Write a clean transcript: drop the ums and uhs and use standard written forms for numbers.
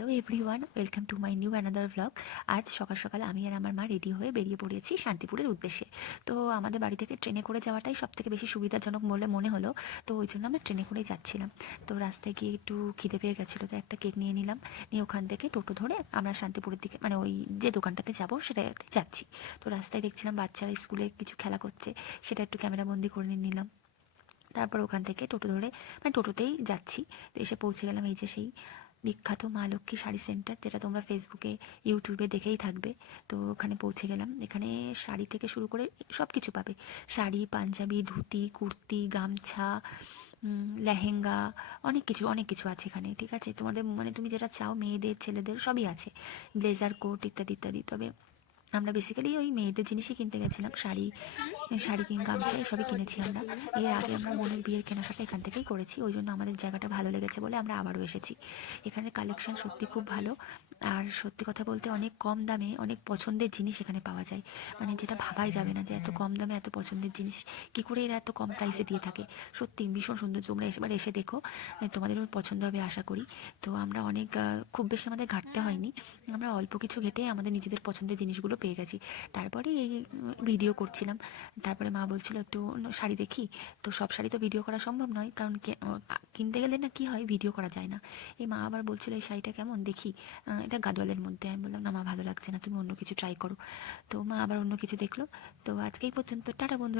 Hello everyone, welcome to my new another vlog. আজ সকাল সকাল আমি আর আমার মা রেডি হয়ে বেরিয়ে পড়েছি শান্তিপুরের উদ্দেশ্যে। তো আমাদের বাড়ি থেকে ট্রেনে করে যাওয়াটাই সবথেকে বেশি সুবিধাজনক বলে মনে হলো। তো ওই জন্য আমরা ট্রেনে করেই যাচ্ছিলাম। তো রাস্তায় গিয়ে একটু খিদে পেয়ে গেছিলো, তো একটা কেক নিয়ে নিলাম। নিয়ে ওখান থেকে টোটো ধরে আমরা শান্তিপুরের দিকে, মানে ওই যে দোকানটাতে যাবো সেটাতে যাচ্ছি। তো রাস্তায় দেখছিলাম বাচ্চারা স্কুলে কিছু খেলা করছে, সেটা একটু ক্যামেরাবন্দি করে নিলাম। তারপর ওখান থেকে টোটো ধরে, মানে টোটোতেই যাচ্ছি। তো এসে পৌঁছে গেলাম এই যে সেই বিখ্যাত মা লক্ষ্মী শাড়ি সেন্টার, যেটা তোমরা ফেসবুকে ইউটিউবে দেখেই থাকবে। তো ওখানে পৌঁছে গেলাম। এখানে শাড়ি থেকে শুরু করে সব কিছু পাবে। শাড়ি, পাঞ্জাবি, ধুতি, কুর্তি, গামছা, লেহেঙ্গা, অনেক কিছু আছে এখানে। ঠিক আছে, তোমাদের মানে তুমি যেটা চাও, মেয়েদের ছেলেদের সবই আছে, ব্লেজার, কোট ইত্যাদি ইত্যাদি। তবে আমরা বেসিক্যালি ওই মেয়েদের জিনিসই কিনতে গেছিলাম। শাড়ি, গামছা এসবই কিনেছি আমরা। এর আগে আমরা বোনের বিয়ের কেনাকাটা এখান থেকেই করেছি, ওই জন্য আমাদের জায়গাটা ভালো লেগেছে বলে আমরা আবারও এসেছি। এখানের কালেকশন সত্যি খুব ভালো। আর সত্যি কথা বলতে অনেক কম দামে অনেক পছন্দের জিনিস এখানে পাওয়া যায়। মানে যেটা ভাবাই যাবে না যে এত কম দামে এত পছন্দের জিনিস কী করে এরা এত কম প্রাইসে দিয়ে থাকে। সত্যি ভীষণ সুন্দর, তোমরা এবার এসে দেখো, তোমাদেরও পছন্দ হবে আশা করি। তো আমরা অনেক খুব বেশি আমাদের ঘাটতে হয়নি, আমরা অল্প কিছু ঘেটে আমাদের নিজেদের পছন্দের জিনিসগুলো পেয়ে গেছি। তারপরে এই ভিডিও করছিলাম। তারপরে মা বলছিল একটু শাড়ি দেখি। তো সব শাড়ি তো ভিডিও করা সম্ভব নয়, কারণ কিনতে গেলে না কি হয়, ভিডিও করা যায় না। এই মা আবার বলছিল এই শাড়িটা কেমন দেখি, এটা গাদোয়ালের মধ্যে। আমি বললাম না মা, ভালো লাগছে না, তুমি অন্য কিছু ট্রাই করো। তো মা আবার অন্য কিছু দেখলো। তো আজকে এই পর্যন্ত, টাটা বন্ধুরা।